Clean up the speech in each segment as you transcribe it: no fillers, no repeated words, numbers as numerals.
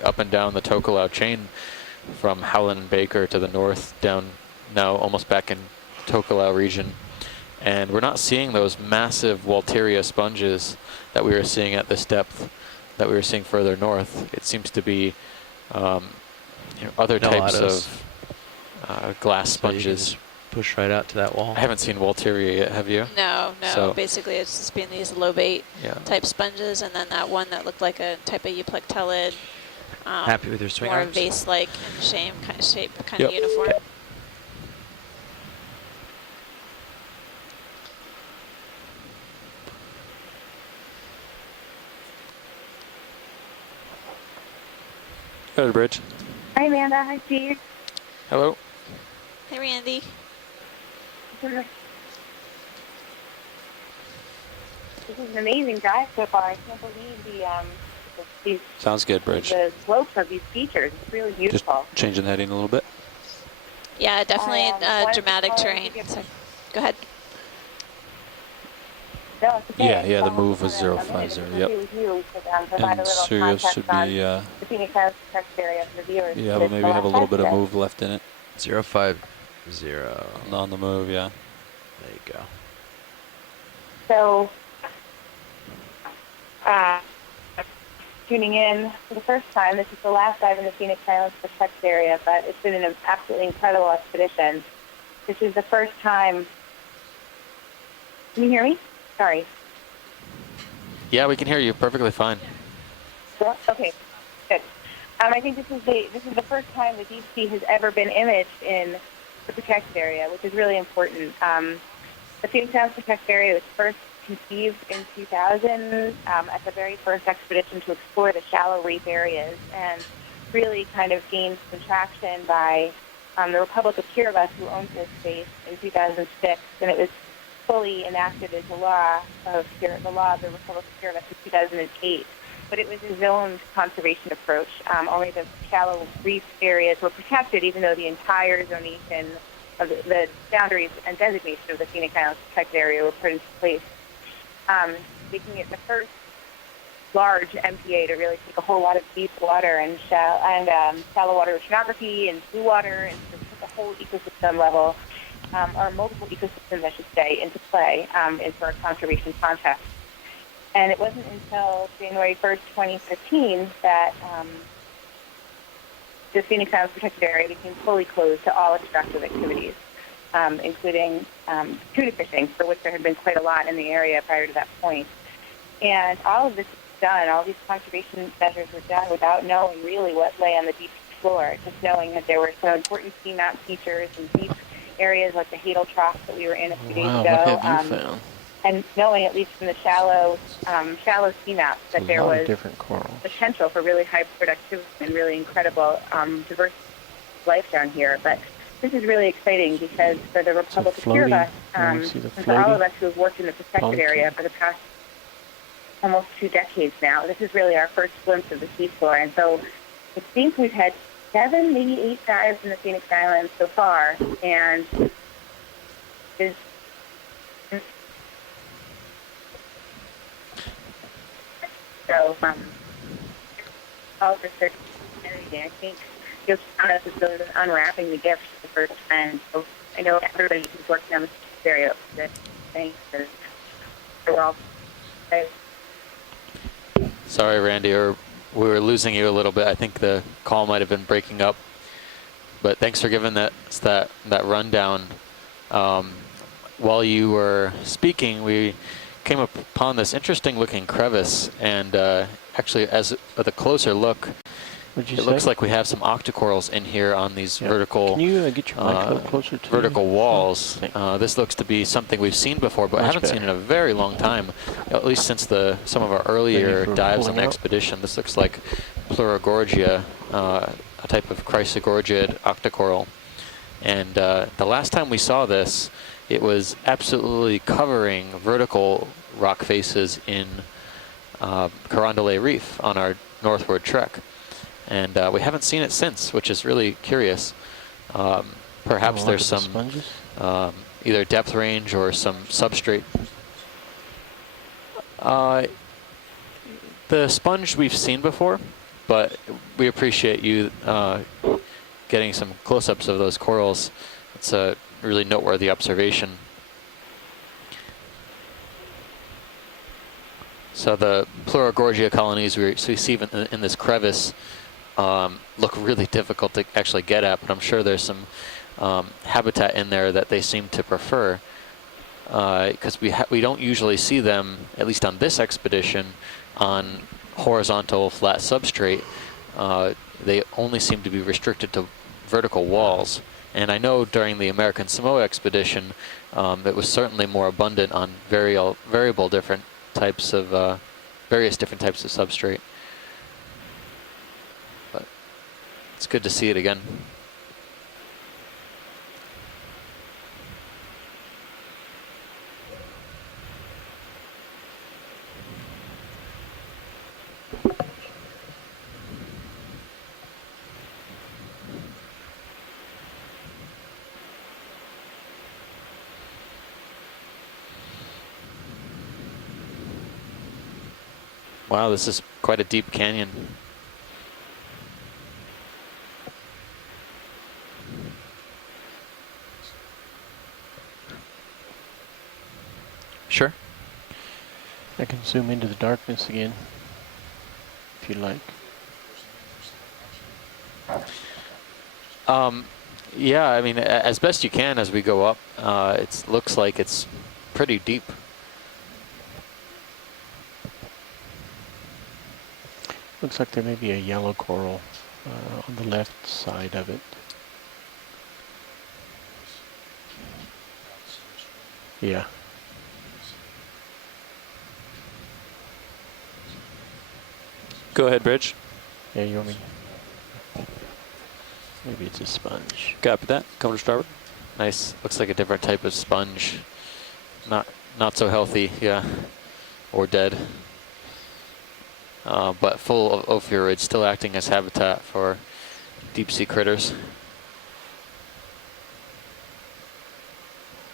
going up and down the Tokelau chain from Howland and Baker to the north, down now almost back in Tokelau region. And we're not seeing those massive Walteria sponges that we were seeing at this depth, that we were seeing further north. It seems to be other types of glass sponges. Push right out to that wall. I haven't seen Walteria yet, have you? No. So basically, it's just been these lobate type sponges, and then that one that looked like a type of euplectellid. Happy with your swing more arms? vase-like in shape, kind of uniform. Hello, Bridge. Hi, Amanda. Hi, Steve. Hello. Hey, Randy. This is an amazing drive so far. I can't believe these Sounds good, Bridge. the slopes of these features. It's really beautiful. Just changing the heading a little bit. Yeah, definitely dramatic terrain. So, go ahead. No, it's okay. Yeah, the move was 050. Yep. And Sirius should be, the Phoenix House protected area for the viewers. yeah, but maybe have a little bit of move left in it. 050. On the move, yeah. There you go. So, tuning in for the first time, this is the last dive in the Phoenix Islands protected area, but it's been an absolutely incredible expedition. This is the first time. Can you hear me? Sorry. Yeah, we can hear you perfectly fine. Okay, good. I think this is the first time the deep sea has ever been imaged in the protected area, which is really important. The Phoenix Islands protected area was first conceived in 2000 at the very first expedition to explore the shallow reef areas, and really kind of gained some traction by the Republic of Kiribati, who owns this space, in 2006, and it was fully enacted as the law of the Republic of Kiribati in 2008. But it was a zoned conservation approach. Only the shallow reef areas were protected, even though the entire zonation of the boundaries and designation of the Phoenix Islands protected area were put into place, making it the first large MPA to really take a whole lot of deep water and shallow water oceanography and blue water and to put the whole ecosystem level, or multiple ecosystems, I should say, into play for a conservation context. And it wasn't until January 1st, 2015 that the Phoenix Islands protected area became fully closed to all extractive activities, including tuna fishing, for which there had been quite a lot in the area prior to that point. And all of this was done, all these conservation measures were done without knowing really what lay on the deep floor, just knowing that there were some important seamount features and deep areas like the Hadal Trough that we were in a few days ago. What have you found? And knowing, at least from the shallow seamounts, that there was different corals. Potential for really high productivity and really incredible diverse life down here. But this is really exciting because for the Republic of Kiribati, and for all of us who have worked in the protected area for the past almost 2 decades now, this is really our first glimpse of the seafloor. And so it seems we've had 7, maybe 8 dives in the Phoenix Islands so far, and is so all of research and everything. I think Okeanos is really unwrapping the gift for the first time. So I know everybody who's working on this area that thanks for we're all. Sorry, Randy, we were losing you a little bit. I think the call might have been breaking up. But thanks for giving that rundown. While you were speaking, we came upon this interesting looking crevice, and actually with a closer look, it looks like we have some octocorals in here on these vertical. Can you get your mic a little closer to vertical walls? Oh, this looks to be something we've seen before, but haven't seen in a very long time, at least since some of our earlier dives on the expedition. This looks like Pleurogorgia, a type of Chrysogorgid octocoral. And the last time we saw this, it was absolutely covering vertical rock faces in Carondelet Reef on our northward trek. And we haven't seen it since, which is really curious. Perhaps there's some either depth range or some substrate. The sponge we've seen before, but we appreciate you getting some close-ups of those corals. It's a really noteworthy observation. So the Pleurogorgia colonies we see in this crevice look really difficult to actually get at, but I'm sure there's some habitat in there that they seem to prefer, because we don't usually see them, at least on this expedition, on horizontal flat substrate. They only seem to be restricted to vertical walls. And I know during the American Samoa expedition, it was certainly more abundant on various different types of substrate. But it's good to see it again. Wow, this is quite a deep canyon. Sure. I can zoom into the darkness again, if you like. Yeah, I mean, as best you can as we go up, it looks like it's pretty deep. Looks like there may be a yellow coral on the left side of it. Yeah. Go ahead, Bridge. Yeah, you want me? Maybe it's a sponge. Copy that. Coming to starboard. Nice. Looks like a different type of sponge. Not so healthy, yeah, or dead. But full of ophiurids, still acting as habitat for deep sea critters.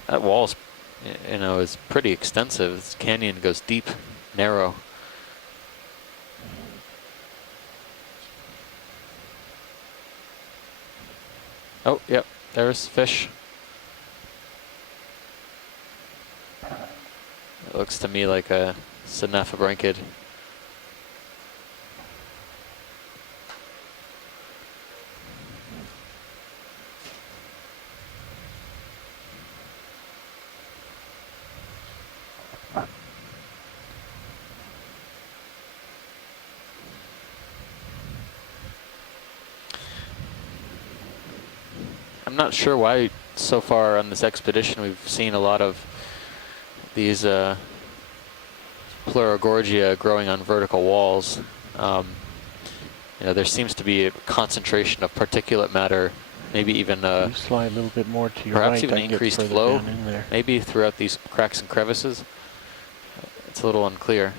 That wall, is pretty extensive. This canyon goes deep, narrow. Oh, yep, there's fish. It looks to me like a synaphobranchid. I'm not sure why so far on this expedition we've seen a lot of these Pleurogorgia growing on vertical walls. There seems to be a concentration of particulate matter, maybe even You slide a little bit more to your perhaps right. even that gets increased further flow, down in there. maybe throughout these cracks and crevices. It's a little unclear.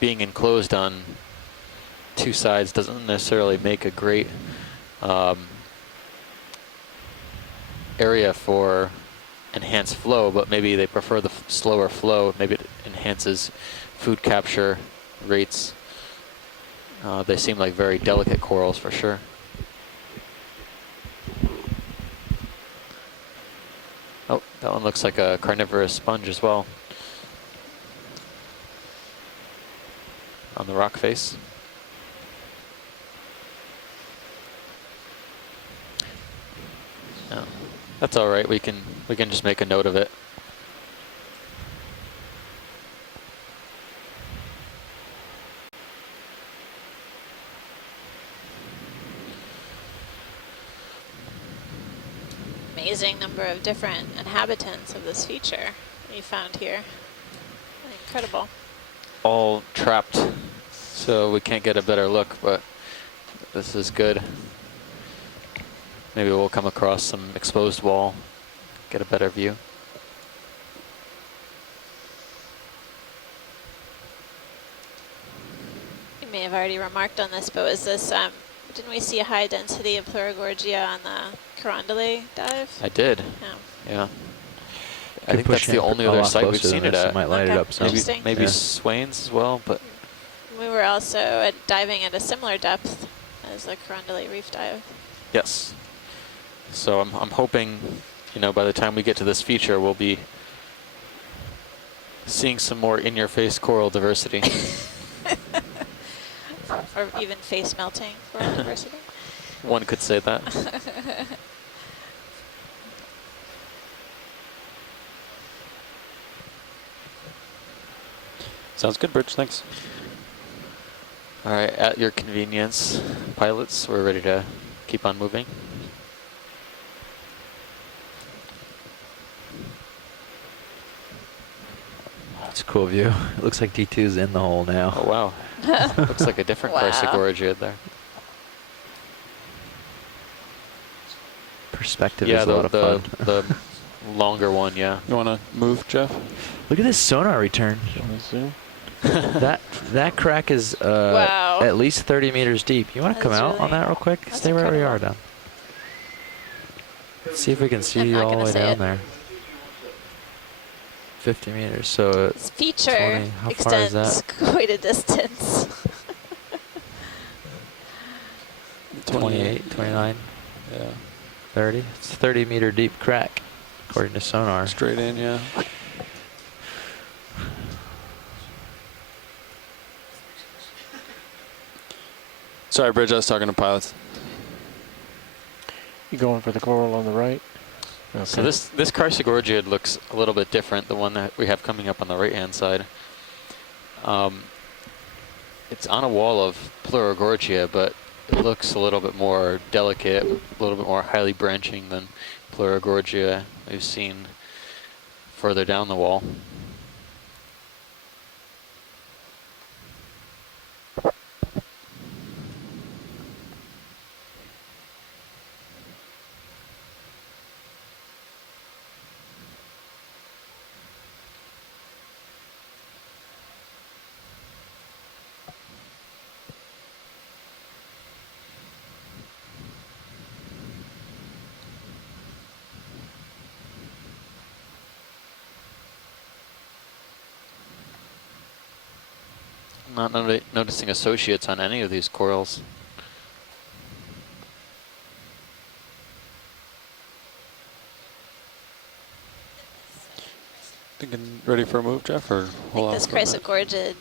Being enclosed on two sides doesn't necessarily make a great area for enhanced flow, but maybe they prefer the slower flow. Maybe it enhances food capture rates. They seem like very delicate corals for sure. Oh, that one looks like a carnivorous sponge as well on the rock face. No, that's all right. We can just make a note of it. Amazing number of different inhabitants of this feature that you found here. Incredible. All trapped, so we can't get a better look, but this is good. Maybe we'll come across some exposed wall, get a better view. You may have already remarked on this, but was this, didn't we see a high density of Pleurogorgia on the Carondelet dive? I did, yeah. I think that's the only other site we've seen it at. Might light it up some. Maybe Swain's as well, but were also diving at a similar depth as the Carondelet Reef dive. Yes. So I'm hoping, you know, by the time we get to this feature, we'll be seeing some more in-your-face coral diversity. Or even face melting coral diversity. One could say that. Sounds good, Bridge. Thanks. All right, at your convenience, pilots, we're ready to keep on moving. It's a cool view. It looks like D2's in the hole now. Oh, wow. Looks like a different Wow. Chrysogorgia there. Perspective Yeah, is a lot of fun. the longer one, yeah. You want to move, Jeff? Look at this sonar return. Zoom. That crack is Wow. at least 30 meters deep. You want to That come is out really- on that real quick? that's Stay right where you are, incredible. down. Let's see if we can see I'm not all the gonna way say down it. there. 50 meters, so This feature 20. How far is extends quite a distance. 28, 29, Yeah. 30. It's a 30-meter deep crack, according to sonar. Straight in, yeah. Sorry, Bridge, I was talking to pilots. You going for the coral on the right? Okay. So this Chrysogorgia looks a little bit different, the one that we have coming up on the right-hand side. It's on a wall of Pleurogorgia, but it looks a little bit more delicate, a little bit more highly branching than Pleurogorgia we've seen further down the wall. I'm not noticing associates on any of these corals. Thinking ready for a move, Jeff, or I hold think off this on that? Chrysogorgia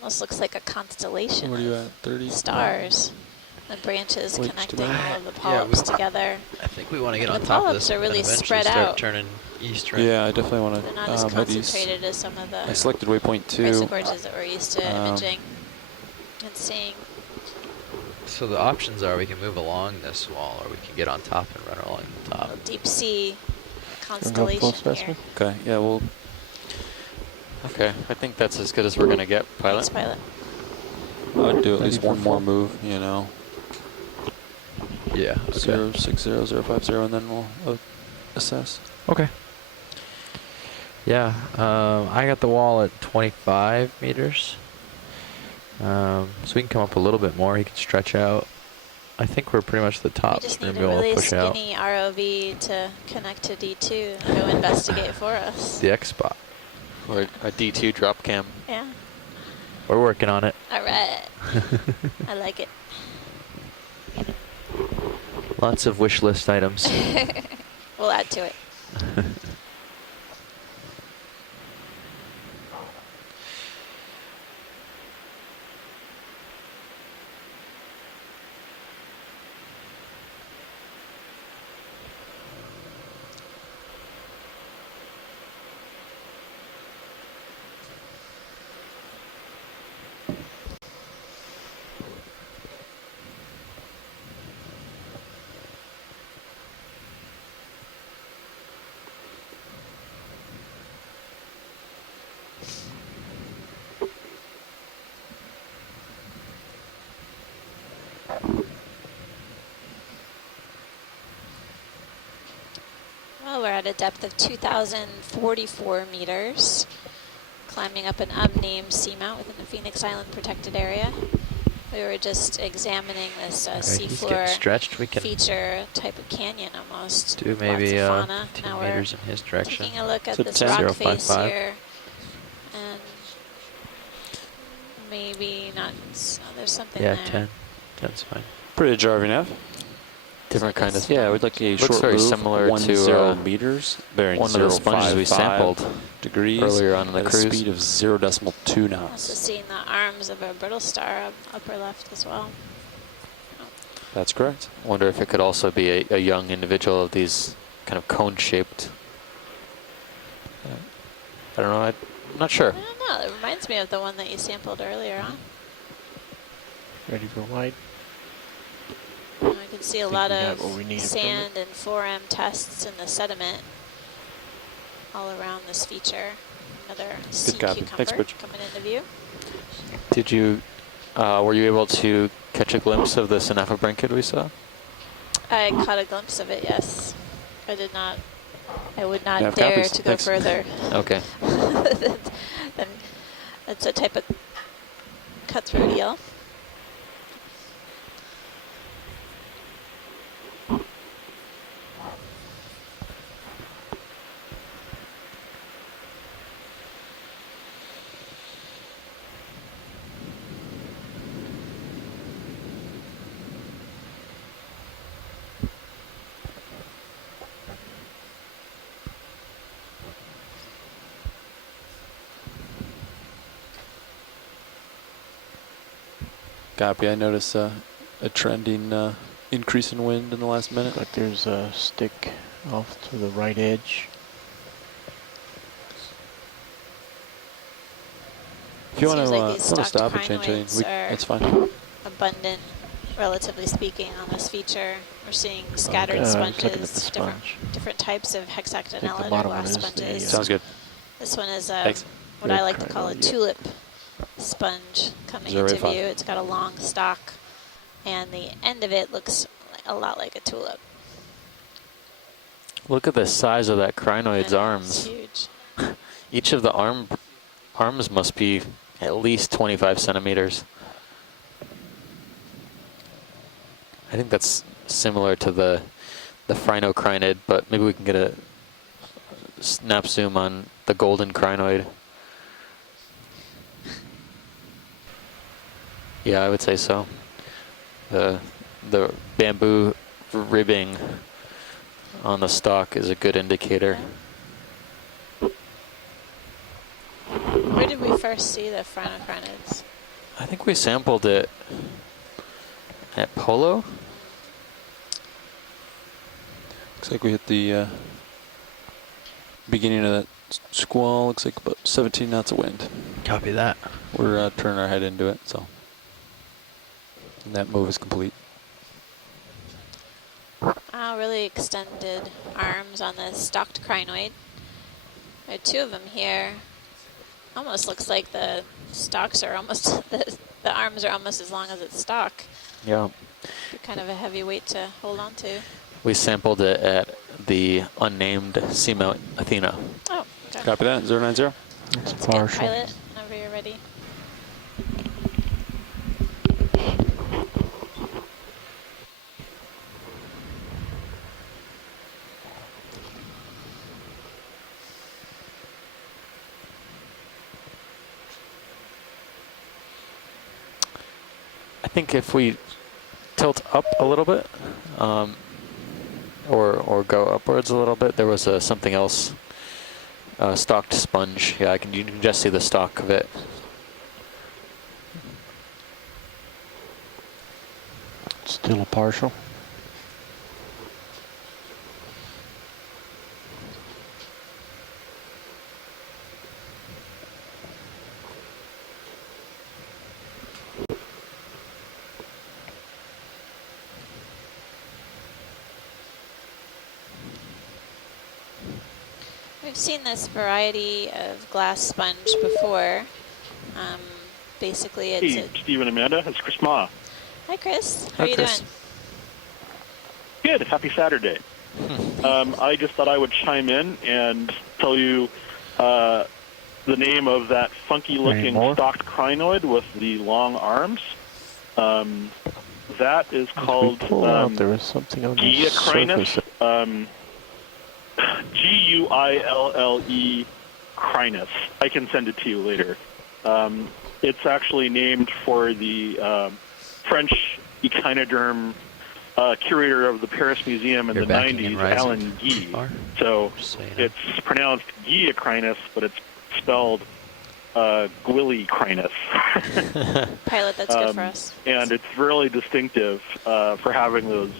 almost looks like a constellation What are you of at, 30? stars. The branches Which connecting direction? all of the polyps together. I think we want to get The on top of polyps this are and really eventually spread start out. turning east, right? Yeah, I definitely want They're not to as head east. concentrated as some of the I selected waypoint 2. Chrysogorgias that we're used to Um, imaging and seeing. So the options are we can move along this wall, or we can get on top and run along the top. Deep sea full constellation here. specimen? Okay, yeah, well, Okay, I think that's as good as we're going to get, pilot. Thanks, pilot. I'd do at Ready least for one more full? move, you know. Yeah. 060050, and then we'll assess. Okay. Yeah, I got the wall at 25 meters. So we can come up a little bit more. He can stretch out. I think we're pretty much at the top. We just so we're need gonna a be able really to push out skinny ROV to connect to D2 and go investigate for us. the X spot. Or a D2 drop cam. Yeah. We're working on it. All right. I like it. Lots of wish list items. We'll add to it. Well, we're at a depth of 2,044 meters, climbing up an unnamed seamount within the Phoenix Island protected area. We were just examining this He's getting seafloor stretched. We can feature type of canyon almost. do with maybe lots of fauna. 2 Now meters in his we're direction. taking a look at So this 10. rock face 0.55. here, and maybe not. Oh, there's something Yeah, there. 10. 10's fine. Pretty RV nav. Different kind of. Yeah, we'd like a Looks short very move, similar 10 to meters, bearing one of the sponges we 0.55 sampled degrees earlier on in the at cruise. a speed of 0.2 Also knots. seeing the arms of a brittle star up upper left as well. That's correct. Wonder if it could also be a young individual of these kind of cone-shaped. I don't know. I'm not sure. I don't know. It reminds me of the one that you sampled earlier on. Ready for wide. I can see a Think lot we of got what we needed from sand and 4M tests in the sediment all around this feature. Another sea copy. cucumber Thanks, Butch. coming into view. Did you, were you able to catch a glimpse of the Synaphobrinkid we saw? I caught a glimpse of it, yes. I did not. I would not have dare copies? to go Thanks. further. Okay. Then it's a type of cutthroat eel. Copy. I noticed a trending increase in wind in the last minute. Like there's a stick off to the right edge. If you want Seems to like these stop stocked and change anything, crinoids are that's fine. abundant, relatively speaking, on this feature. We're seeing scattered Let's look at the sponges, sponge. different types of I think hexactinella the bottom one glass is the, sponges. Sounds good. This one is Thanks. what Good I like to call a crinoid, yeah. tulip sponge coming 085. into view. It's got a long stalk, and the end of it looks a lot like a tulip. Look at the size of that crinoid's And arms. It's huge. Each of the arms must be at least 25 centimeters. I think that's similar to the phrynochrinid, but maybe we can get a snap zoom on the golden crinoid. Yeah, I would say so. The bamboo ribbing on the stalk is a good indicator. Where did we first see the phrynochrynids? I think we sampled it at Polo. Looks like we hit the beginning of that squall. Looks like about 17 knots of wind. Copy that. We're turning our head into it, so. And that move is complete. Really extended arms on the stalked crinoid. There are two of them here. Almost looks like the stalks are almost, the arms are almost as long as its stalk. Yeah. Be kind of a heavy weight to hold on to. We sampled it at the unnamed Seamount Athena. Oh, okay. Copy that, 090. It's Let's get partial. pilot whenever you're ready. I think if we tilt up a little bit, or go upwards a little bit, there was something else, stalked sponge. Yeah, you can just see the stalk of it. Still a partial. We've seen this variety of glass sponge before. Basically, it's Hey, a... Steve and Amanda, it's Chris Ma. Hi, Chris. How Hi, are you Chris. doing? Good, happy Saturday. I just thought I would chime in and tell you the name of that funky-looking more? stalked crinoid with the long arms. That is called Pull out, there was something on the Guillecrinus. surface. Guille Crinus. I can send it to you later. It's actually named for the French echinoderm curator of the Paris Museum in You're the backing and 90s, rising Alan Guy. far? So Just so you know. it's pronounced Guiacrinus, but it's spelled Gwillicrinus. Pilot, that's good for us. And it's really distinctive for having those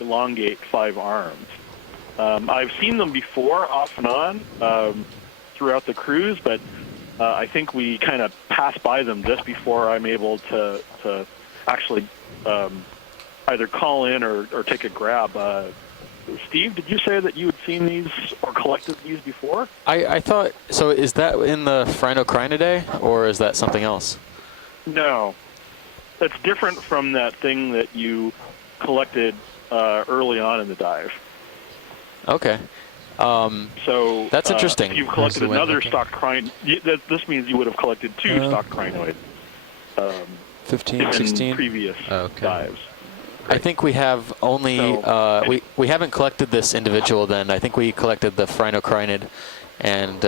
elongate 5 arms. I've seen them before, off and on, throughout the cruise, but I think we kind of pass by them just before I'm able to actually either call in or take a grab. Steve, did you say that you had seen these or collected these before? I thought, so is that in the Phrynocrinidae, or is that something else? No. That's different from that thing that you collected early on in the dive. Okay. So that's interesting. If you collected the wind another looking? stock crinoid, this means you would have collected 2 stock crinoids 15, in 16. previous dives. I think we have only, So- we haven't collected this individual then. I think we collected the Phrynochrinid, and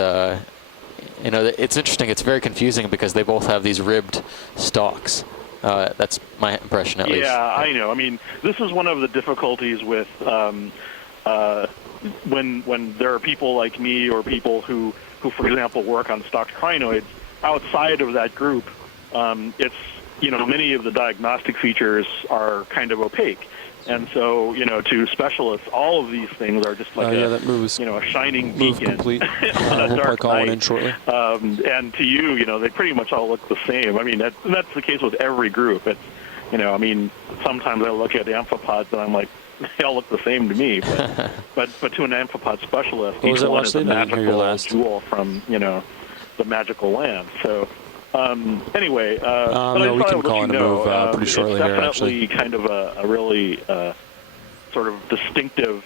you know, it's interesting. It's very confusing because they both have these ribbed stalks. That's my impression, at least. Yeah, I know. I mean, this is one of the difficulties with when there are people like me or people who for example, work on stocked crinoids. Outside of that group, it's, you know, many of the diagnostic features are kind of opaque. And so, you know, to specialists, all of these things are just like yeah, that move is you know, a shining move beacon complete. on a We'll probably dark call one night. in shortly. And to you, you know, they pretty much all look the same. I mean, that's the case with every group. It's, you know, I mean, sometimes I look at the amphipods and I'm like, they all look the same to me. But to an amphipod specialist, What was each that one last is a name? I didn't hear your magical last. jewel from, you know, the magical land. So anyway, but I no, we thought I can would call let in you a know, move pretty shortly it's here, actually. definitely kind of a really sort of distinctive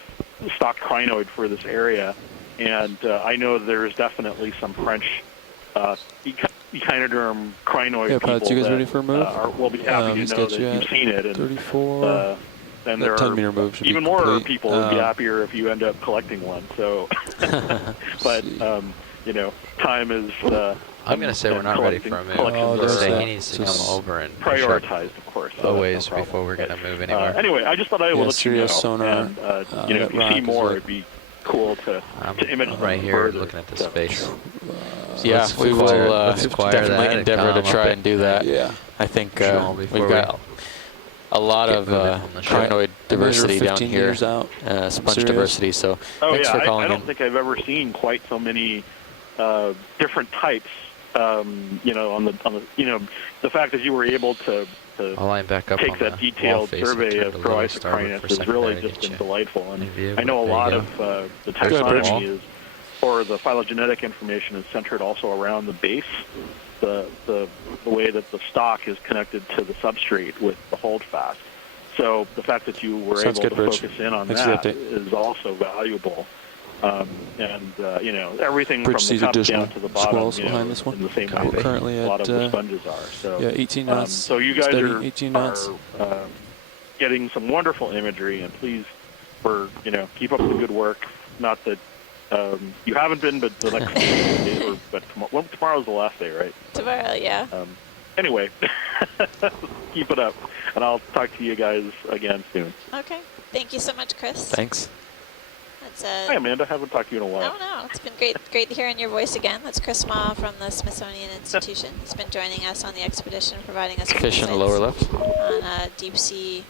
stock crinoid for this area. And I know there's definitely some French echinoderm crinoid Yeah, people Pat, you guys that ready for a move? will be happy He's to know got that you you've at seen it. And 34. and That there 10 meter are move should be even more complete. people would be happier if you end up collecting one. So, but you know, time is. I'm going to say we're not ready for a move. I'm Oh, going to say there's he needs to that. come over and push up prioritized, of course. a so that's ways no problem. before we're going to But, move anywhere. anyway, I just thought I would Yeah, let you know. Sirius sonar, And you know, that if you rock see is more, like- it'd be cool to image right them here further. looking at this So- space. Yeah, let's we will acquire- let's acquire that definitely and endeavor to come try up and do that. Yeah. I think Sure, before we've got a lot get of moving on the ship. crinoid diversity Measure down 15 here, meters out. sponge Serious? diversity. So Oh thanks yeah, for calling I don't in. think I've ever seen quite so many different types. You know, on the you know, the fact that you were able to I'll line back up on take that the detailed wall face and survey turn of to little starboard Proisocrinus for has really secondary, just get been you delightful. And in view, I know a but lot there you of the There's the taxonomy wall. is, or the phylogenetic information is centered also around the base, the way that the stock is connected to the substrate with the holdfast. So the fact that you were Sounds able good, to Rich. focus in on Thanks for the that update. is also valuable. And you know, everything Bridge from the sees top additional down to the bottom, squalls you know, behind this one. in the same way Copy. that Currently a lot at, of the sponges are. So yeah, 18 knots. so you guys Steady, are 18 knots. getting some wonderful imagery, and please, you know, keep up the good work. Not that you haven't been, but the next day, but tomorrow's the last day, right? Tomorrow, yeah. Anyway, keep it up, and I'll talk to you guys again soon. Okay. Thank you so much, Chris. Thanks. That's Hi, Amanda. Haven't talked to you in a while. No, it's been great hearing your voice again. That's Chris Ma from the Smithsonian Institution. He's been joining us on the expedition, providing us with Fish in the insights lower left. on deep sea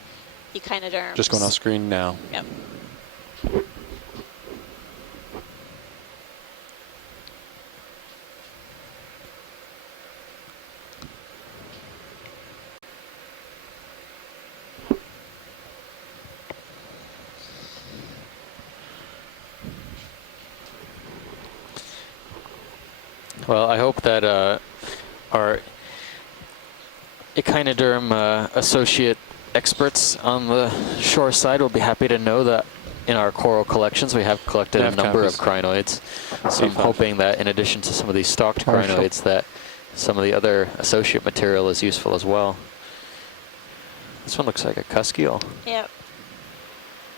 echinoderms. Just going off screen now. Yep. Well, I hope that our echinoderm associate experts on the shore side will be happy to know that in our coral collections we have collected a Half number of copies. crinoids. So I'm hoping that in addition to some of these stalked crinoids that some of the other associate material is useful as well. This one looks like a cusk eel. Yep.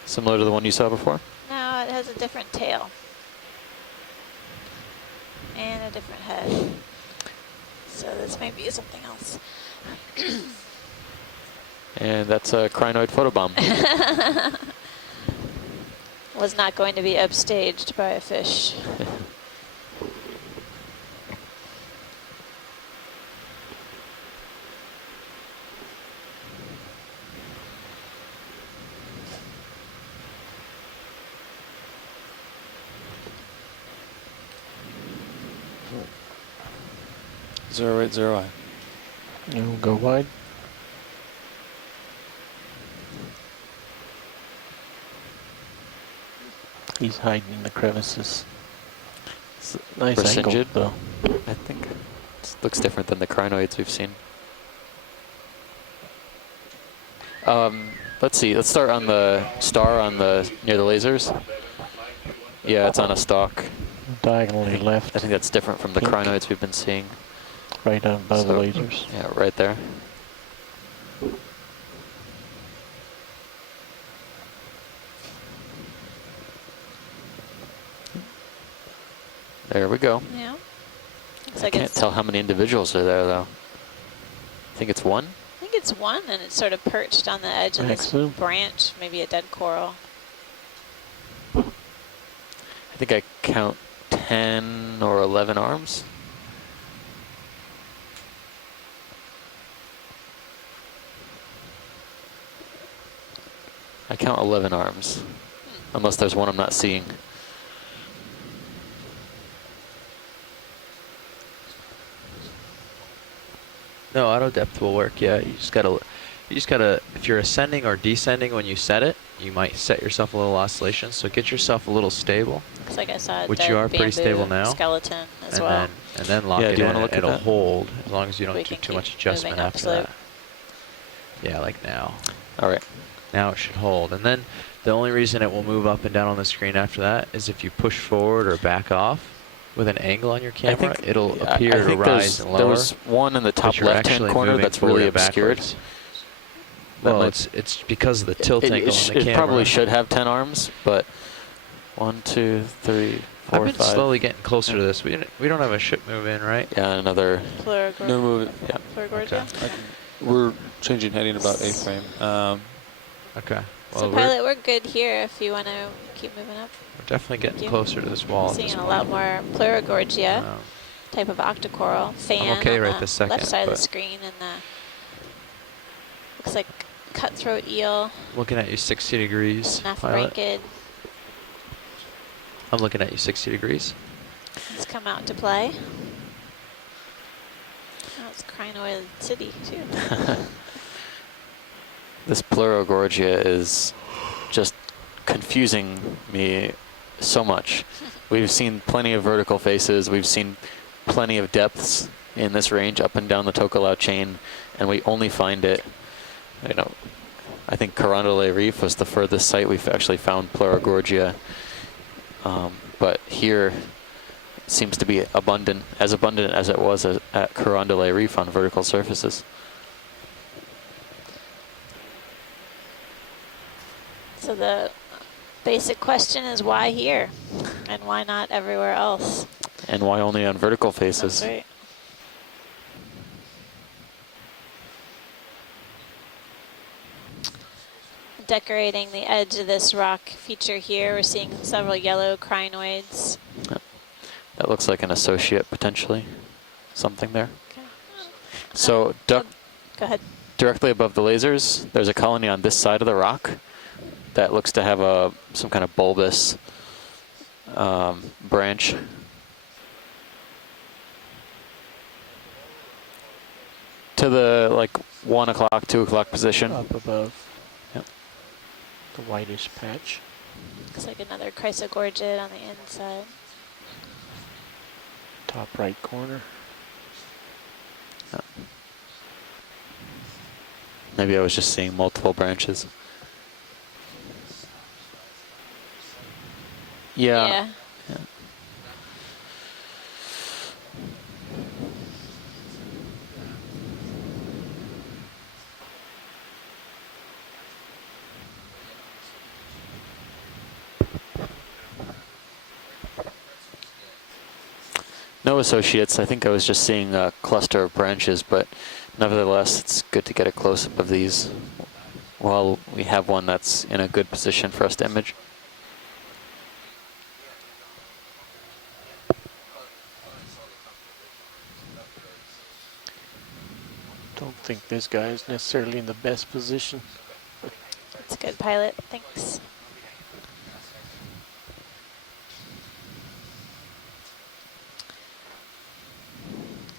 Similar to the one you saw before? No, it has a different tail. And a different head. So this might be something else. And that's a crinoid photobomb. Was not going to be upstaged by a fish. Zero right, zero eye. You'll go wide. He's hiding in the crevices. It's a nice angle, Resinged, though. I think it looks different than the crinoids we've seen. Let's see. Let's start on the star on the near the lasers. Yeah, it's on a stalk. Diagonally left. I think that's different from the Pink. crinoids we've been seeing. Right above the lasers. Yeah, right there. There we go. Yeah. Looks I like can't tell how many individuals are there, though. I think it's one. I think it's one, and it's sort of perched on the edge of this Excellent. branch, maybe a dead coral. I think I count 10 or 11 arms. I count 11 arms, unless there's one I'm not seeing. No, auto depth will work. Yeah, you just gotta. If you're ascending or descending when you set it, you might set yourself a little oscillation. So get yourself a little stable. Looks like I saw a Which dead you are pretty bamboo stable now. skeleton as and well. then lock Yeah, it do you in. wanna look at It'll that? hold as long as you don't We do can too keep much adjustment moving after upslope. that. Yeah, like now. All right. Now it should hold. And then the only reason it will move up and down on the screen after that is if you push forward or back off with an angle on your camera, it'll appear to rise and lower. There was one in the top but you're left-hand actually corner moving that's forward really and obscured. backwards. That Well, might- it's because of the tilt angle on the It camera. probably should have 10 arms, but 1, 2, 3, 4, I've been 5. slowly getting closer to this. We don't have a ship move in, right? Yeah, another. No moving. Yeah. Plurigorgia? We're changing heading about A-frame. Okay. So Well, pilot, we're good here if you want to keep moving up. we're definitely Thank getting you. closer to this wall. at Seeing this a lot point. more Plurigorgia Um, type of octocoral fan okay on right the this second, left side of the but- screen, and looks like cutthroat eel, looking at you 60 degrees, pilot. snaphorhynchid I'm looking at you 60 degrees. has come out to play. Oh, it's Crinoid City too. This Plurigorgia is just confusing me so much. We've seen plenty of vertical faces. We've seen plenty of depths in this range up and down the Tokelau chain, and we only find it, you know, I think Carondelet Reef was the furthest site we've actually found Plurigorgia. But here it seems to be abundant as it was at Carondelet Reef on vertical surfaces. So the basic question is why here, and why not everywhere else? And why only on vertical faces? That's right. Decorating the edge of this rock feature here, we're seeing several yellow crinoids. That looks like an associate, potentially. Something there. Okay. So Go ahead. directly above the lasers, there's a colony on this side of the rock that looks to have some kind of bulbous branch. To the like 1 o'clock, 2 o'clock position. Up above. Yep. The whitish patch. Looks like another chrysogorgid on the inside. Top right corner. Maybe I was just seeing multiple branches. Yeah. Yeah. no associates. I think I was just seeing a cluster of branches, but nevertheless, it's good to get a close-up of these while we have one that's in a good position for us to image. Don't think this guy is necessarily in the best position. That's a good pilot, thanks.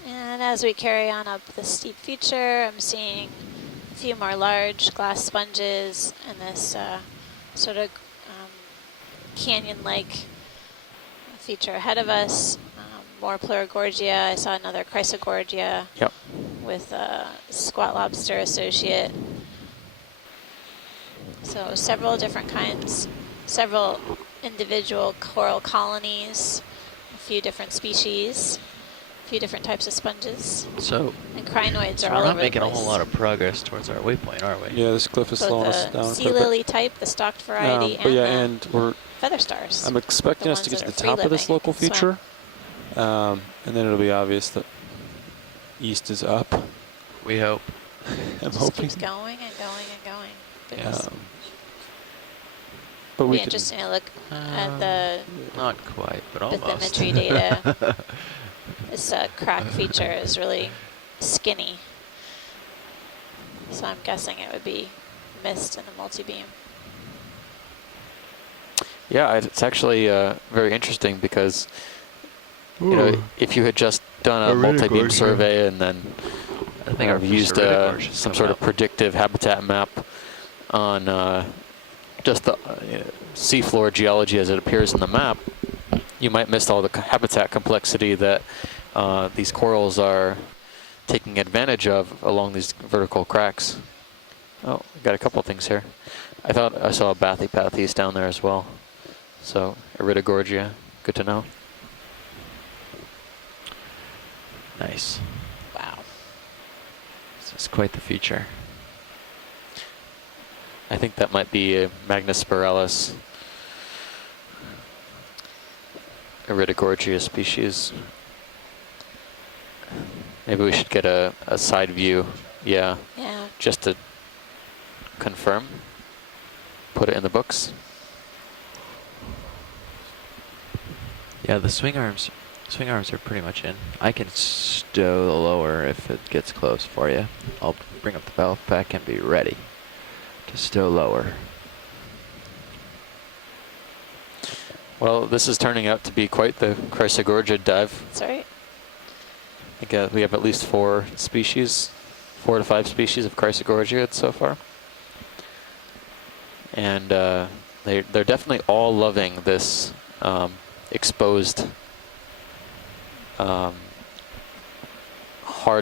And as we carry on up the steep feature, I'm seeing a few more large glass sponges and this sort of canyon-like feature ahead of us. More Pleurogorgia. I saw another Chrysogorgia with a squat lobster associate. So several different kinds, several individual coral colonies, a few different species, a few different types of sponges. So, and crinoids so are all we're over not making the a place. whole lot of progress towards our waypoint, are we? Yeah, this cliff is Both slowing us the down. sea quite a bit. lily type, the stalked variety, But yeah, and and we're feather stars. I'm expecting the us to ones get to that the are top of this free-living local and can feature, and then it'll be obvious that east is up. We hope. I'm Just hoping. keeps going and going and going. Goodness. But It'll we be can. interesting to look at the Not quite, but almost. bathymetry data. This crack feature is really skinny. So I'm guessing it would be missed in the multi-beam. Yeah, it's actually very interesting because, you know, if you had just done a multi-beam survey and then I think our used some sort of predictive habitat map on just the seafloor geology as it appears in the map, you might miss all the habitat complexity that these corals are taking advantage of along these vertical cracks. Oh, we got a couple things here. I thought I saw a Bathypathes down there as well. So, Iridogorgia, good to know. Nice. Wow. This is quite the feature. I think that might be a Magnospiralis Iridogorgia species. Maybe we should get a side view, yeah, just to confirm, put it in the books. Yeah, the swing arms are pretty much in. I can stow the lower if it gets close for you. I'll bring up the valve pack and be ready to stow lower. Well, this is turning out to be quite the Chrysogorgia dive. That's right. I think we have at least 4 species, 4 to 5 species of Chrysogorgia so far. And they're definitely all loving this exposed hard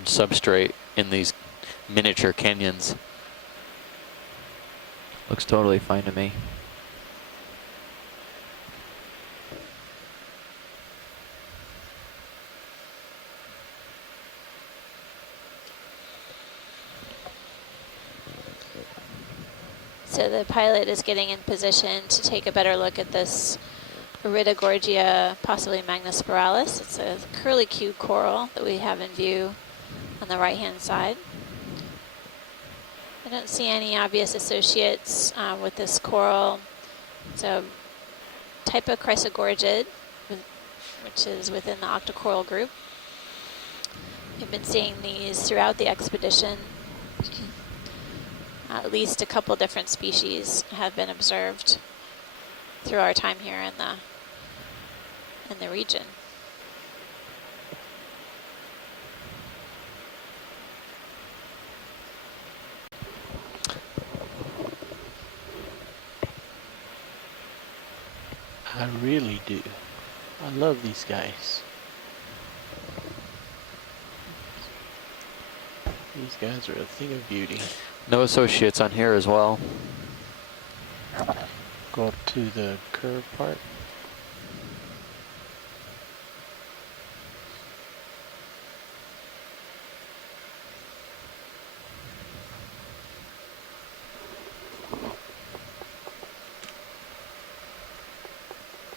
substrate in these miniature canyons. Looks totally fine to me. So the pilot is getting in position to take a better look at this Iridogorgia, possibly Magnospiralis. It's a curlicue coral that we have in view on the right-hand side. I don't see any obvious associates with this coral. It's a type of Chrysogorgid, which is within the octocoral group. We've been seeing these throughout the expedition. At least a couple different species have been observed through our time here in the region. I really do. I love these guys. These guys are a thing of beauty. No associates on here as well. Go up to the curve part.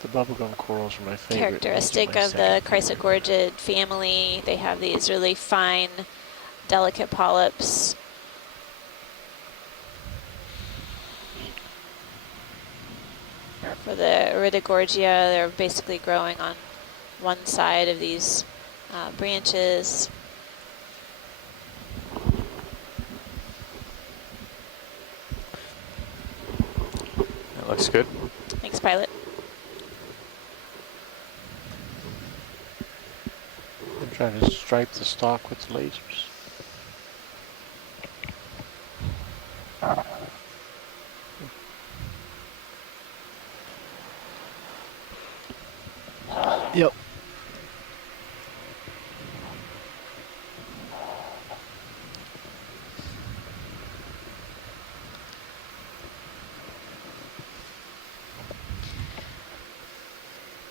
The bubblegum corals are my favorite. characteristic of the chrysogorgid family. They have these really fine, delicate polyps. For the iridogorgia, they're basically growing on one side of these branches. That looks good. Thanks, pilot. I'm trying to stripe the stalk with lasers. Yep.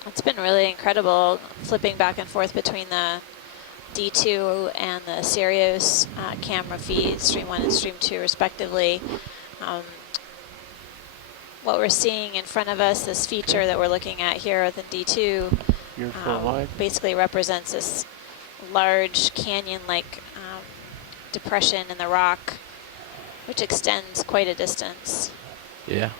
It's been really incredible flipping back and forth between the D2 and the Sirius camera feed, Stream 1 and Stream 2 respectively. What we're seeing in front of us, this feature that we're looking at here within D2, basically represents this large canyon-like depression in the rock, which extends quite a distance. Yeah.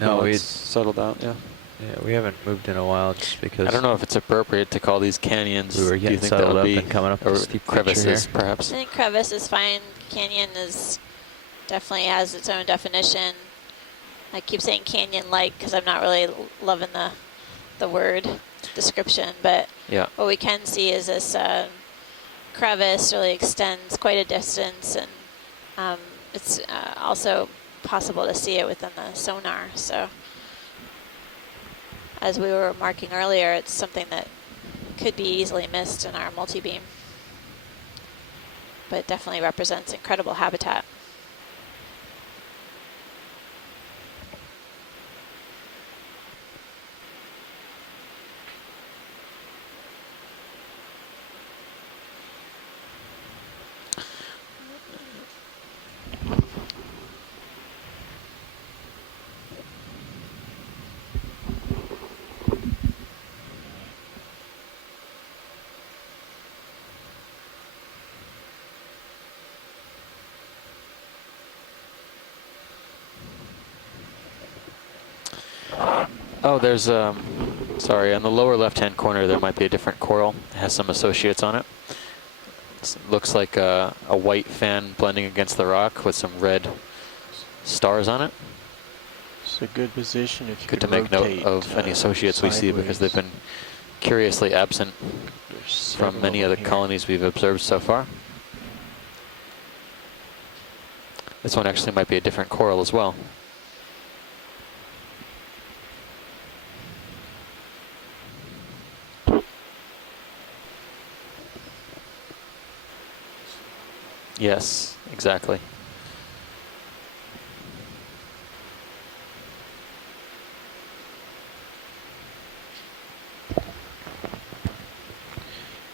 No, it's settled out, yeah. Yeah, we haven't moved in a while just because... I don't know if it's appropriate to call these canyons. We were Do you getting think settled that'll up be and coming up or to steep crevices, here. perhaps? I think crevice is fine. Canyon is definitely has its own definition. I keep saying canyon-like because I'm not really loving the word description, but yeah. What we can see is this crevice really extends quite a distance, and it's also possible to see it within the sonar. So, as we were marking earlier, it's something that could be easily missed in our multi-beam, but it definitely represents incredible habitat. Oh, there's, sorry, on the lower left-hand corner there might be a different coral. It has some associates on it. It looks like a white fan blending against the rock with some red stars on it. It's a good position if you Good could to make note rotate, of any associates we see because they've been curiously absent from many of the colonies we've observed so far. This one actually might be a different coral as well. Yes, exactly.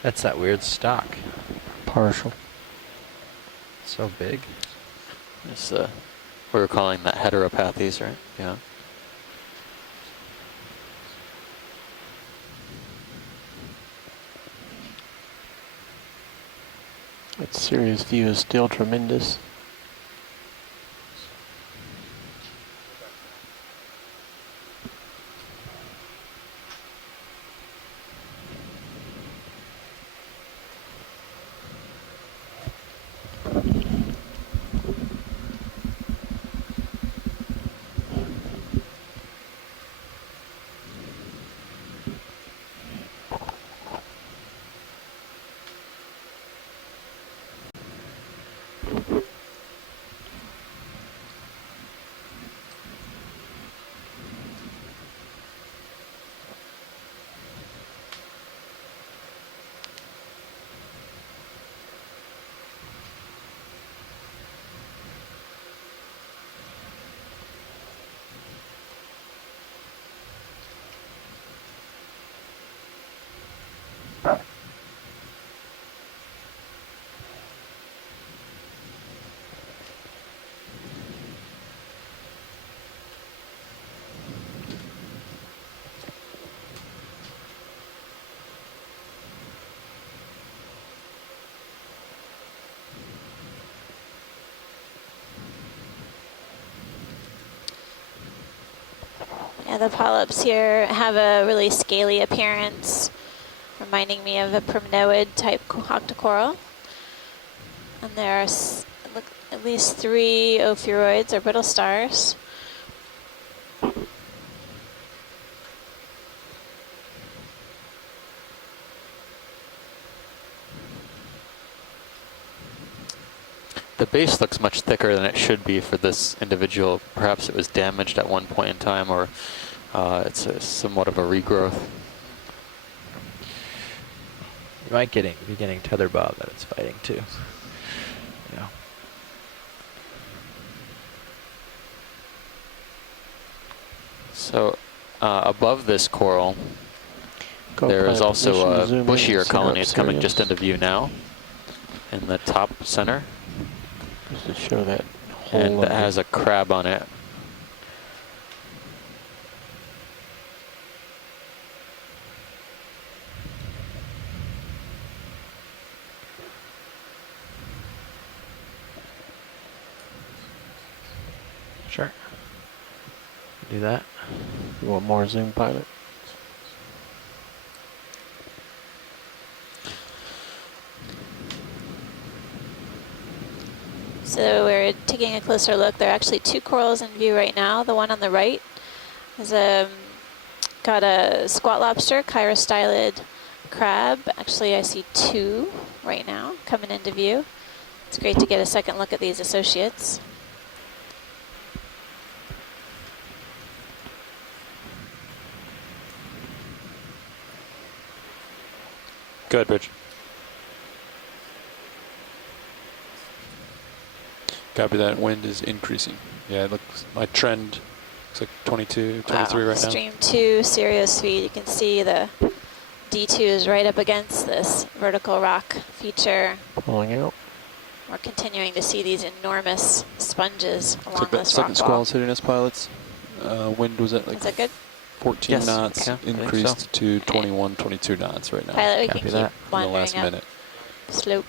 That's that weird stock. Partial. So big. It's, we were calling that heteropathies, right? Yeah. That Sirius view is still tremendous. Yeah, the polyps here have a really scaly appearance, reminding me of a primnoid type octocoral. And there are at least 3 ophiuroids or brittle stars. The base looks much thicker than it should be for this individual. Perhaps it was damaged at one point in time, or it's somewhat of a regrowth. You might be getting tether bob that it's fighting too. Yeah. So above this coral, there is also a bushier colony. It's coming just into view now in the top center. Just to show that hole. And that has a crab on it. Sure. Do that. You want more zoom, pilot? So we're taking a closer look. There are actually 2 corals in view right now. The one on the right is got a squat lobster, chirostylid crab. Actually, I see 2 right now coming into view. It's great to get a second look at these associates. Go ahead, Rich. Copy that. Wind is increasing. Yeah, it looks, my trend looks like 22, 23 right now. Stream 2, Sirius feed. You can see the D2 is right up against this vertical rock feature. Pulling out. We're continuing to see these enormous sponges along Looks like this second rock wall. squall's hitting us, pilots. Wind was at like Is that good? 14 Yes, knots, yeah, I think increased so. to 21, 22 knots right now. Pilot, we Copy can that. keep In the wandering last up minute. slope.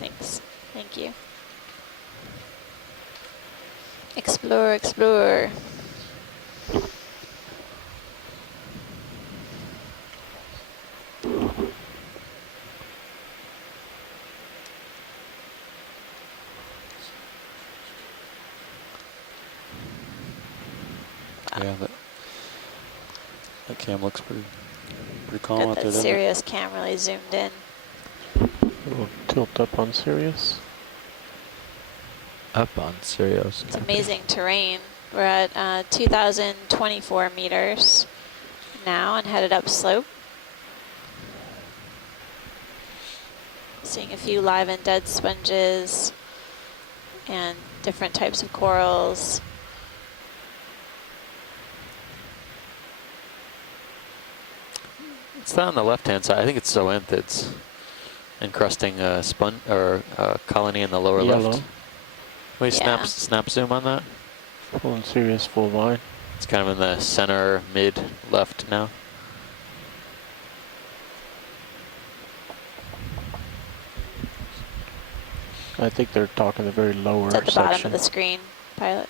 Thanks. Thank you. Explore, explore. Yeah, that cam looks pretty calm Good out that there. doesn't it? Sirius cam really zoomed in. We'll tilt up on Sirius. Up on Sirius. It's amazing terrain. We're at 2,024 meters now and headed up slope. Seeing a few live and dead sponges and different types of corals. It's not on the left-hand side. I think it's zoanthids encrusting a colony in the lower Yellow. left. Wait, Yeah. snap zoom on that. Pulling Sirius full line. It's kind of in the center, mid, left now. I think they're talking the very lower It's at the section. bottom of the screen, pilot.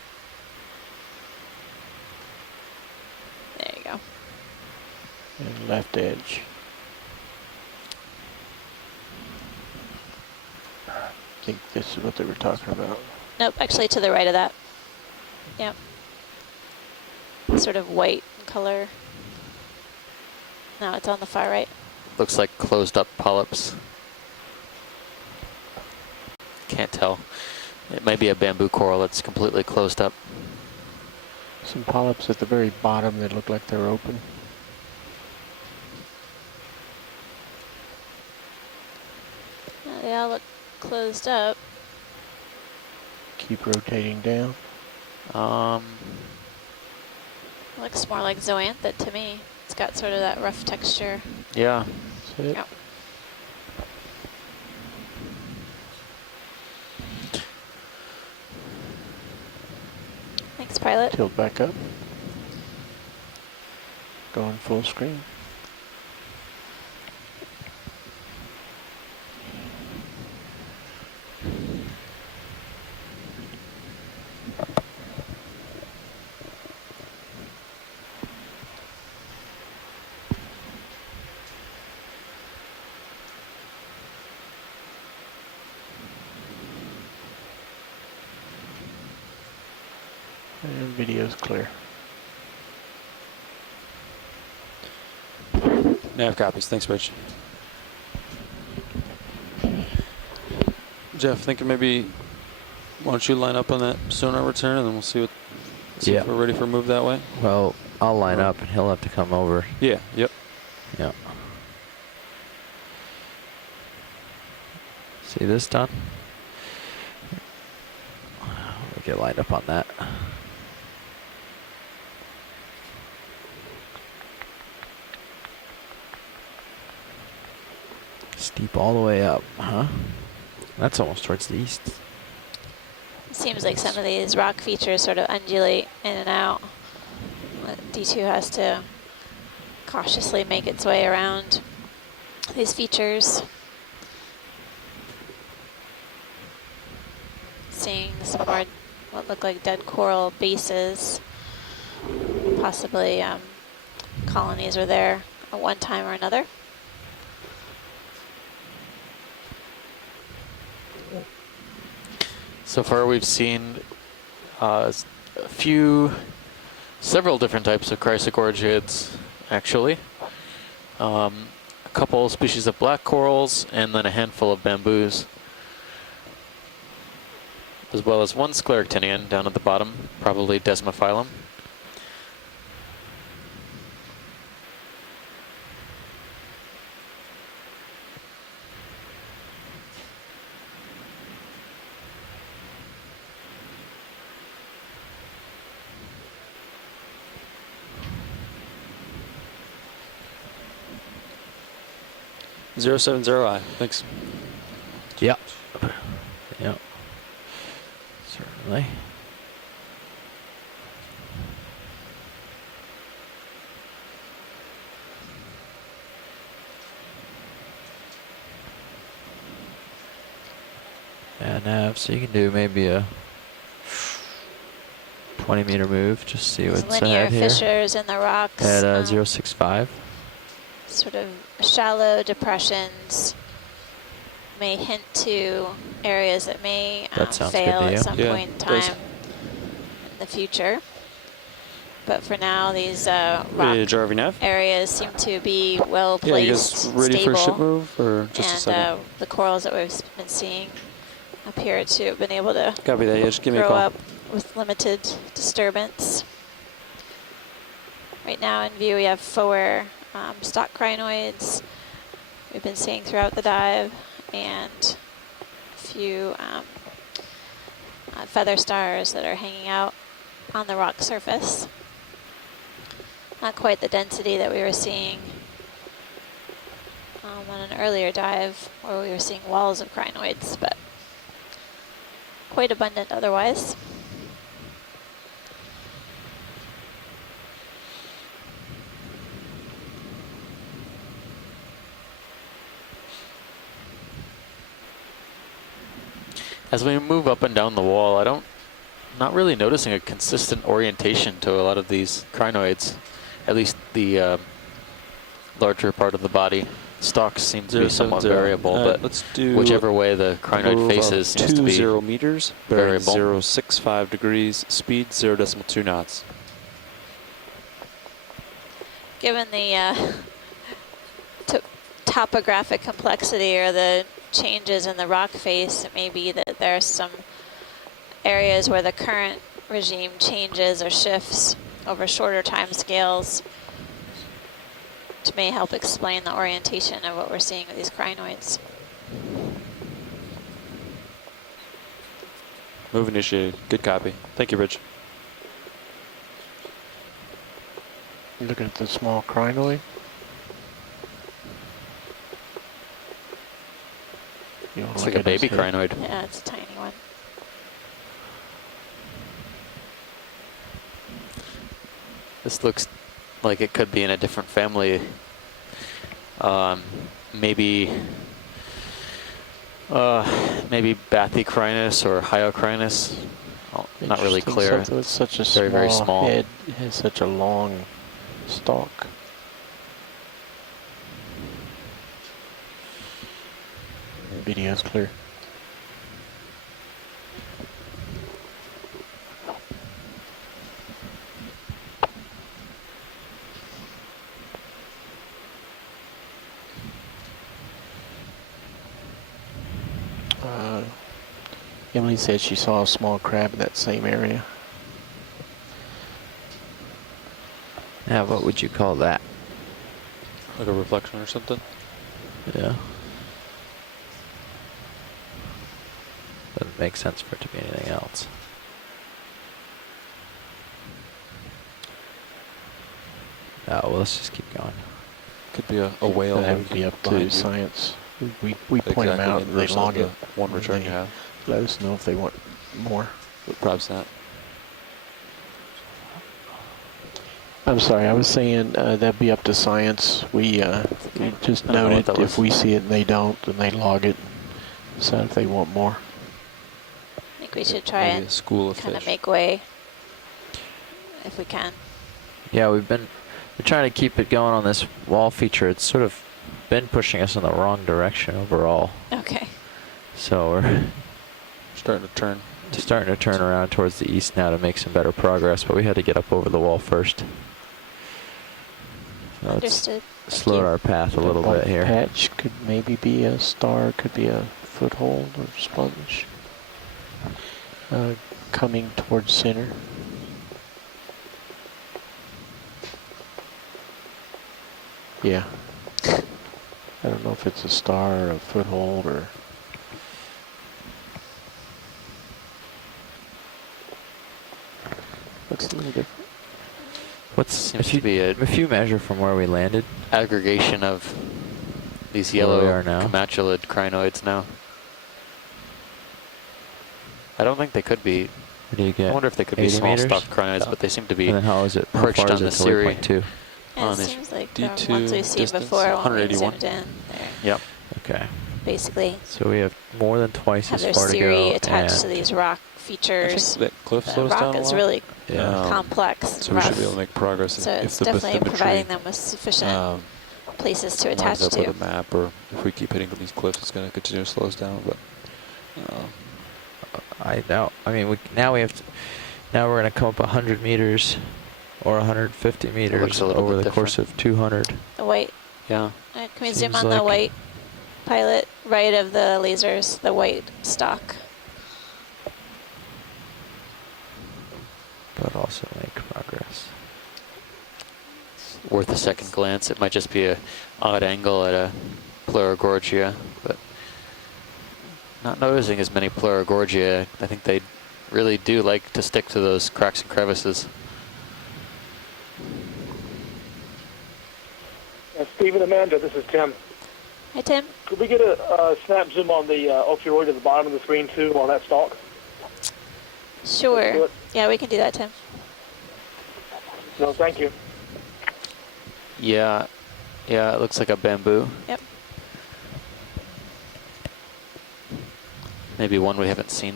There you go. And left edge. I think this is what they were talking about. Nope, actually to the right of that. Yep. Sort of white in color. No, it's on the far right. Looks like closed up polyps. Can't tell. It might be a bamboo coral that's completely closed up. Some polyps at the very bottom that look like they're open. They all look closed up. Keep rotating down. Looks more like zoanthid to me. It's got sort of that rough texture. Yeah. That's it. Yep. Thanks, pilot. Tilt back up. Going full screen. And video's clear. Nav copies. Thanks, Rich. Jeff, thinking maybe, why don't you line up on that sonar return, and then we'll see if we're ready for a move that way. Well, I'll line up, and he'll have to come over. Yeah. Yep. Yeah. See this done? We'll get lined up on that. Steep all the way up, huh? That's almost towards the east. It seems like some of these rock features sort of undulate in and out. D2 has to cautiously make its way around these features. Seeing some more what look like dead coral bases. Possibly colonies were there at one time or another. So far we've seen several different types of chrysogorgiids, actually. A couple species of black corals, and then a handful of bamboos, as well as one scleractinian down at the bottom, probably Desmophyllum. .070i. Thanks. Yep. Yep. Certainly. Yeah, nav, so you can do maybe a 20-meter move, just see There's what's linear ahead here. fissures in the rocks. At 065. Sort of shallow depressions may hint to areas that may fail at some point in time in the future. But for now, these rock areas seem to be well placed, you guys ready stable, for a ship move, or just a second? And the corals that we've been seeing appear to have been able to Copy that. Yeah, just give me a grow call. up with limited disturbance. Right now in view we have 4 stock crinoids we've been seeing throughout the dive, and a few feather stars that are hanging out on the rock surface. Not quite the density that we were seeing on an earlier dive where we were seeing walls of crinoids, but quite abundant otherwise. As we move up and down the wall, not really noticing a consistent orientation to a lot of these crinoids, at least the larger part of the body. Stalks seem to be somewhat variable, but let's do whichever way the crinoid faces seems to be 20 meters, bearing variable. 065 degrees, speed 0.2 knots. Given the topographic complexity or the changes in the rock face, it may be that there are some areas where the current regime changes or shifts over shorter time scales, which may help explain the orientation of what we're seeing with these crinoids. Move initiated. Good copy. Thank you, Rich. Looking at the small crinoid. It's like a baby crinoid. Yeah, it's a tiny one. This looks like it could be in a different family. Maybe Bathycrinus or Hyocrinus. Not really clear. Something with such a very small head has such a long stalk. Video's clear. Emily said she saw a small crab in that same area. Yeah, what would you call that? Like a reflection or something? Yeah. Doesn't make sense for it to be anything else. Oh, well, let's just keep going. Could be a whale. That would be up to science. We point them out and they log it. One return They you have. let us know if they want more. But perhaps not. I'm sorry, I was saying that'd be up to science. We just note it. If we see it and they don't, then they log it. Decide if they want more. I think we should try and kind of make way if we can. Yeah, we're trying to keep it going on this wall feature. It's sort of been pushing us in the wrong direction overall. Okay. So we're starting to turn around towards the east now to make some better progress, but we had to get up over the wall first. So Understood. Slowed our path a little bit here. Patch could maybe be a star, could be a foothold or sponge. Coming towards center. Yeah. I don't know if it's a star or a foothold or... Looks a little different. If you measure from where we landed, aggregation of these yellow comatulid crinoids now. I don't think they could be. What do you get? I wonder if they could be small meters? stalked crinoids, but they seem to be And then how is it? How perched far on is the it to Siri. waypoint 2? Yeah, it seems like the ones we've seen before when we zoomed in. There. Yep. Okay. Basically. So we have more than twice have as their far to go. Siri attached to these rock features. That cliff The slows down rock a is lot. really Yeah. complex. So we should be able to make progress So if it's the definitely bathymetry providing them with sufficient places to attach lines up to. with a map, or if we keep hitting these cliffs, it's going to continue to slow us down. But I doubt. I mean, now we have to. Now we're going to come up 100 meters or 150 meters over the course of 200. The white. Yeah. Can we zoom on the white pilot right of the lasers, the white stock? But also make progress. Worth a second glance. It might just be a odd angle at a Pleurogorgia, but not noticing as many Pleurogorgia. I think they really do like to stick to those cracks and crevices. Stephen, Amanda, this is Tim. Hi, Tim. Could we get a snap zoom on the opioid at the bottom of the screen, too, on that stalk? Sure. Yeah, we can do that, Tim. No, thank you. Yeah. Yeah, it looks like a bamboo. Yep. Maybe one we haven't seen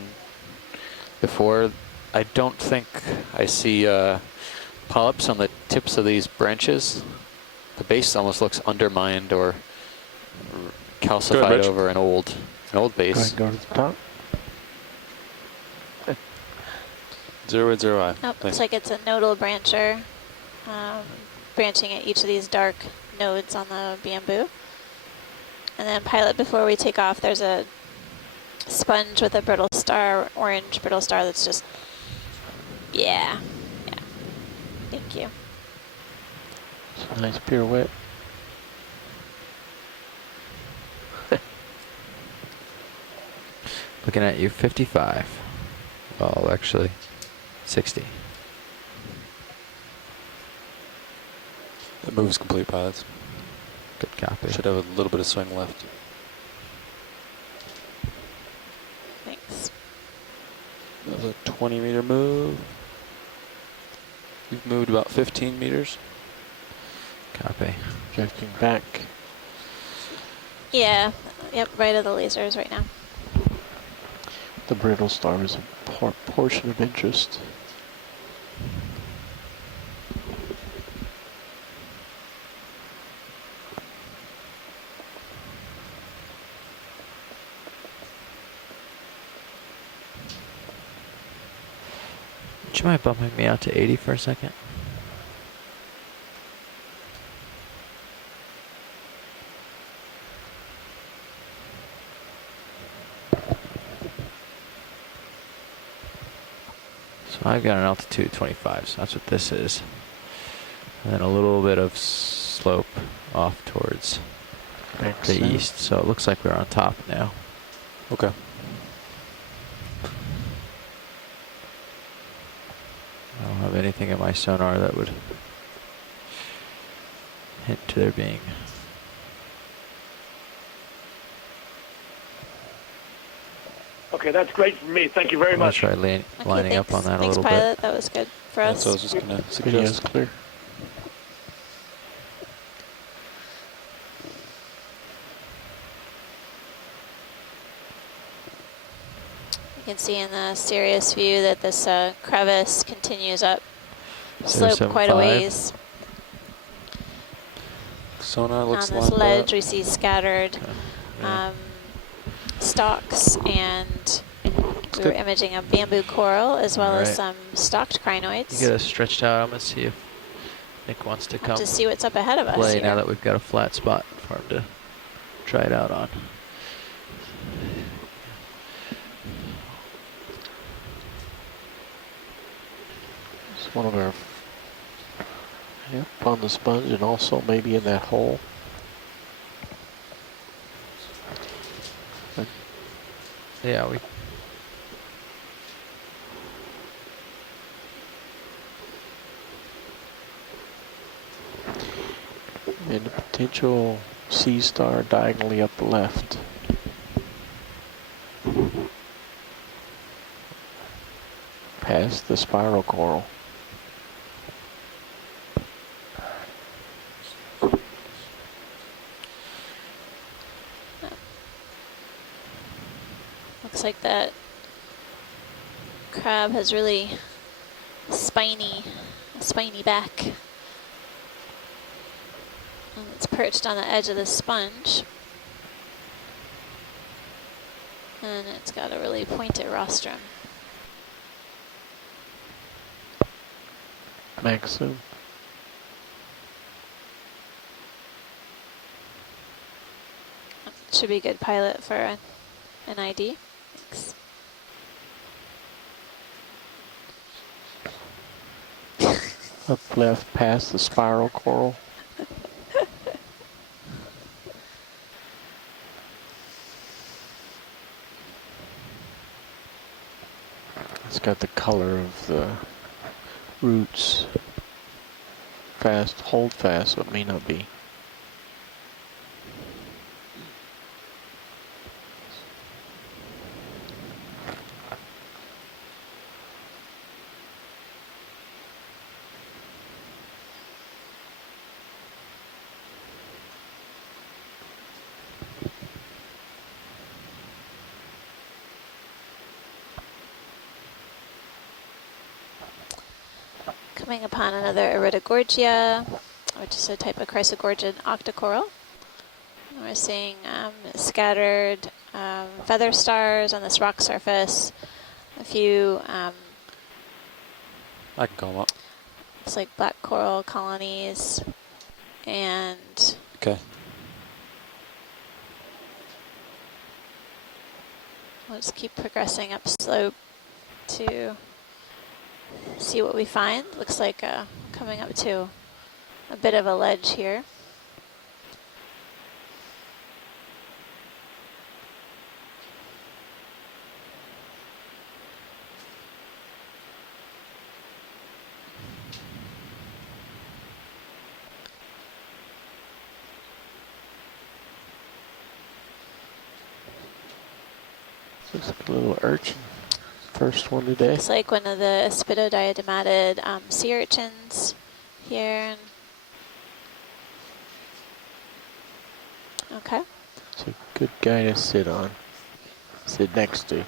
before. I don't think I see polyps on the tips of these branches. The base almost looks undermined or calcified over an old base. Go to the top. 0.0I. Nope, looks like it's a nodal brancher, branching at each of these dark nodes on the bamboo. And then pilot, before we take off, there's a sponge with a brittle star, orange brittle star that's just, yeah. Thank you. It's a nice pirouette. Looking at you, 55. Well, actually, 60. The move is complete, pilots. Good copy. Should have a little bit of swing left. Thanks. That was a 20-meter move. You've moved about 15 meters. Copy. Drifting back. Yeah, yep, right of the lasers right now. The brittle star is a portion of interest. Would you mind bumping me out to 80 for a second? So I've got an altitude 25, so that's what this is. And then a little bit of slope off towards the east, so it looks like we're on top now. Okay. I don't have anything in my sonar that would hint to there being. Okay, that's great for me. Thank you very much. I'll try lining up on that a little pilot. bit. That was good for us. So I was just going to Video's suggest. clear. You can see in the Sirius view that this crevice continues up slope quite a ways. Sonar looks on this lined ledge, up. we see scattered stalks, and we were imaging a bamboo coral as well as some stalked crinoids. You get us stretched out. I'm going to see if Nick wants to come to see what's up ahead of us play here. now that we've got a flat spot for him to try it out on. It's one of our, yep, on the sponge and also maybe in that hole. Yeah, we. And a potential sea star diagonally up the left. Past the spiral coral. Looks like that crab has really spiny back. And it's perched on the edge of the sponge. And it's got a really pointed rostrum. Max zoom. Should be a good pilot for an ID. Thanks. Up left past the spiral coral. It's got the color of the roots. Fast, hold fast, so it may not be. Coming upon another Iridogorgia, which is a type of chrysogorgian octocoral. We're seeing scattered feather stars on this rock surface. A few, I can call them up. looks like black coral colonies, and Okay. we'll just keep progressing up slope to see what we find. Looks like coming up to a bit of a ledge here. Looks like a little urchin. First one today. Looks like one of the spitodiadematid sea urchins here. Okay. It's a good guy to sit on. Sit next to.